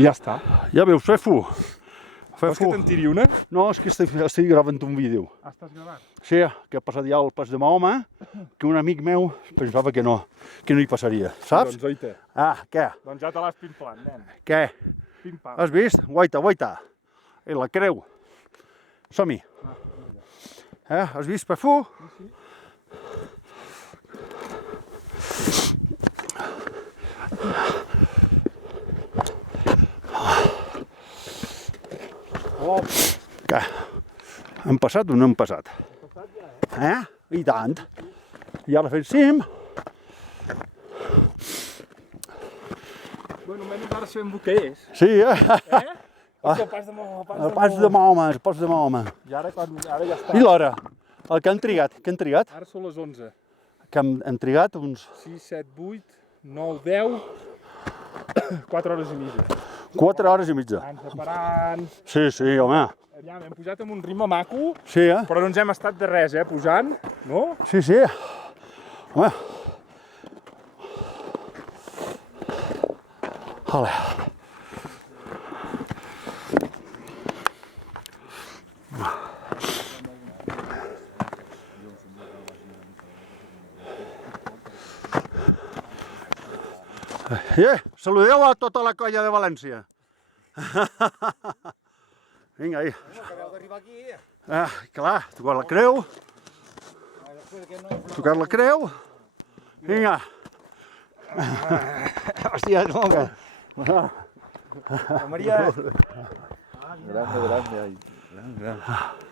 I ja està. Ja veus, Fefu. Vols que te'n tiri una? No, és que estic gravant un vídeo. Ah, estàs gravant? Sí, que ha passat ja al pas de Mahoma, que un amic meu pensava que no hi passaria, saps? Doncs oita. Ah, què? Doncs ja te l'has pimplant, nen. Què? Pim-pam. Has vist? Guaita, guaita. I la creu. Som-hi. Has vist, Fefu? Sí. Oh, Què? Hem passat o no hem passat? passat ja, I tant. Ja l'ha fet cim. Bueno, menys ara sabem el que és. Sí, El pas de Mahoma, El pas de Mahoma, el pas de Mahoma. I ara ja està. I l'hora? El que han trigat? Què han trigat? Ara són les 11. Que hem trigat uns 6, 7, 8, 9, 10... 4 hores i mitja. 4 hores i mitja. Ens separant... Sí, sí, home. Aviam, hem pujat amb un ritme maco, Sí, però no ens hem estat de res, pujant, no? Sí, sí. Home. Vale. Saludeu a tota la colla de València. Vinga, ahí. Acabeu d'arribar aquí. Clar, tocar la creu. Tocar la creu. Vinga. Hòstia, no, que... Maria... Grande, grande. Ay, grande, grande.